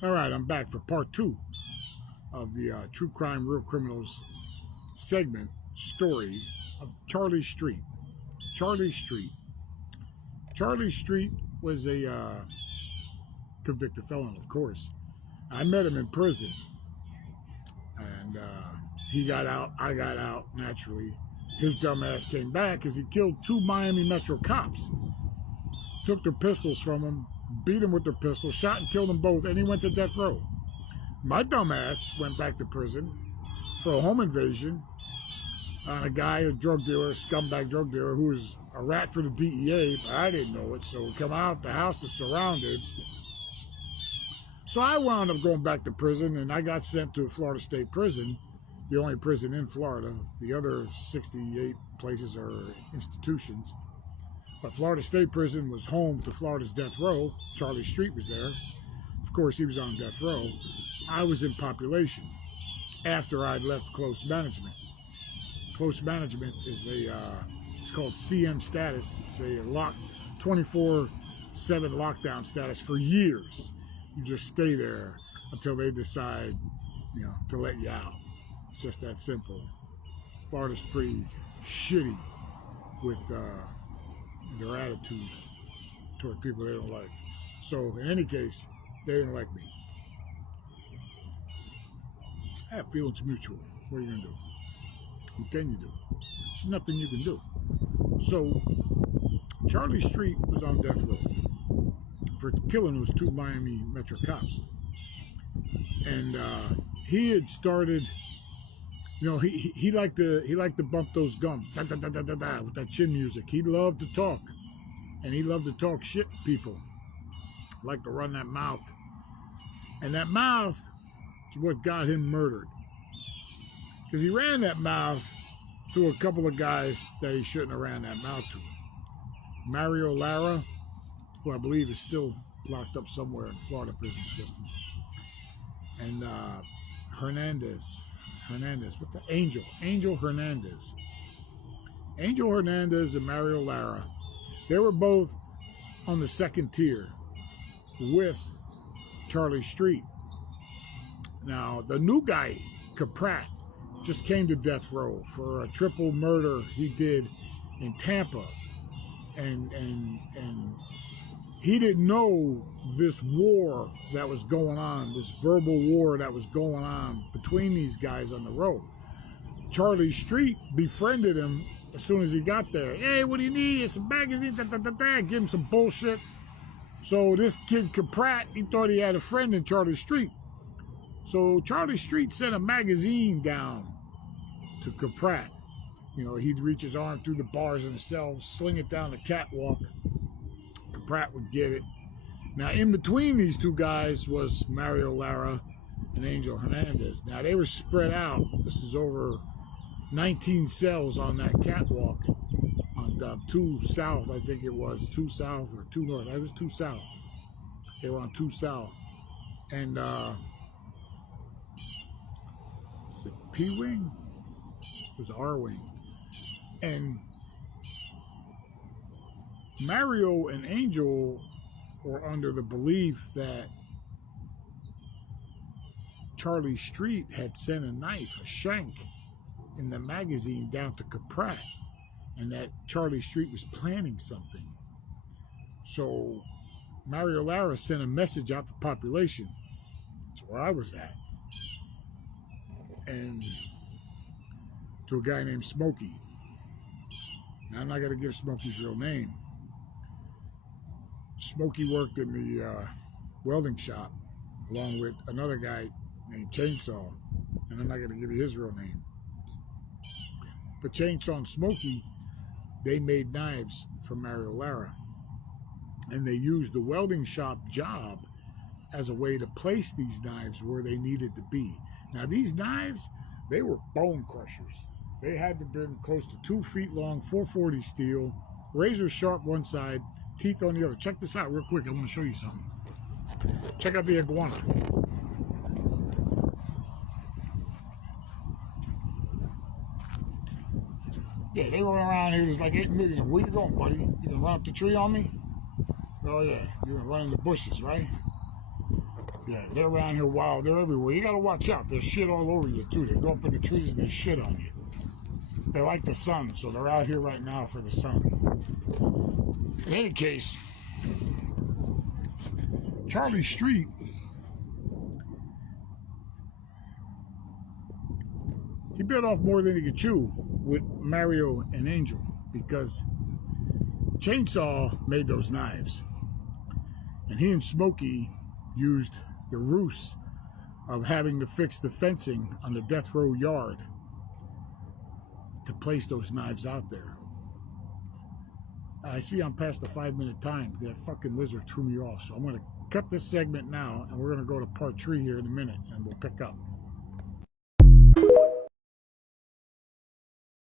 All right, I'm back for part 2 of the True Crime Real Criminals segment story of Charlie Street. Charlie Street. Charlie Street was a convicted felon, of course. I met him in prison, and he got out, I got out, naturally. His dumb ass came back because he killed 2 Miami Metro cops. Took their pistols from him, beat them with their pistols, shot and killed them both, and he went to death row. My dumb ass went back to prison for a home invasion on a guy, a drug dealer, a scumbag drug dealer, who was a rat for the DEA, but I didn't know it. So we come out, the house is surrounded. So I wound up going back to prison, and I got sent to a Florida State prison, the only prison in Florida. The other 68 places are institutions. But Florida State Prison was home to Florida's death row. Charlie Street was there. Of course, he was on death row. I was in population after I'd left close management. Close management is it's called CM status. It's a 24/7 lockdown status for years. You just stay there until they decide, to let you out. It's just that simple. Florida's pretty shitty with their attitude toward people they don't like. So in any case, they didn't like me. I have feelings mutual. What are you gonna do? What can you do? There's nothing you can do. So Charlie Street was on death row for killing those 2 Miami Metro cops, and he had started. He liked to bump those gums, da, da, da, da, da, da, with that chin music. He loved to talk, and he loved to talk shit to people. Liked to run that mouth, and that mouth is what got him murdered. Because he ran that mouth to a couple of guys that he shouldn't have ran that mouth to. Mario Lara, who I believe is still locked up somewhere in the Florida prison system, and Hernandez, what the Angel Hernandez. Angel Hernandez and Mario Lara, they were both on the second tier with Charlie Street. Now, the new guy, Caprat, just came to death row for a triple murder he did in Tampa. And he didn't know this war that was going on, this verbal war that was going on between these guys on the road. Charlie Street befriended him as soon as he got there. Hey, what do you need? It's a magazine, give him some bullshit. So this kid Caprat, he thought he had a friend in Charlie Street. So Charlie Street sent a magazine down to Caprat. He'd reach his arm through the bars in the cell, sling it down the catwalk. Caprat would get it. Now, in between these 2 guys was Mario Lara and Angel Hernandez. Now, they were spread out. This is over 19 cells on that catwalk on 2 South, I think it was. 2 South or 2 North. It was 2 South. They were on 2 South. And, is it P-Wing? It was R-Wing. And Mario and Angel were under the belief that Charlie Street had sent a knife, a shank, in the magazine down to Caprat, and that Charlie Street was planning something. So Mario Lara sent a message out to the population. That's where I was at. And to a guy named Smokey. Now, I'm not going to give Smokey's real name. Smokey worked in the welding shop along with another guy named Chainsaw, and I'm not going to give you his real name. But Chainsaw and Smokey, they made knives for Mario Lara, and they used the welding shop job as a way to place these knives where they needed to be. Now, these knives, they were bone crushers. They had to have been close to 2 feet long, 440 steel, razor sharp one side, teeth on the other. Check this out real quick. I want to show you something. Check out the iguana. Yeah, they run around here just like 8 million. Where you going, buddy? You gonna run up the tree on me? Oh yeah, you're gonna run in the bushes, right? Yeah, they're around here wild. They're everywhere. You gotta watch out. There's shit all over you too. They go up in the trees and they shit on you. They like the sun, so they're out here right now for the sun. In any case, Charlie Street, he bit off more than he could chew with Mario and Angel, because Chainsaw made those knives, and he and Smokey used the ruse of having to fix the fencing on the death row yard to place those knives out there. I see I'm past the 5-minute time. That fucking lizard threw me off, so I'm going to cut this segment now, and we're going to go to part 3 here in a minute, and we'll pick up.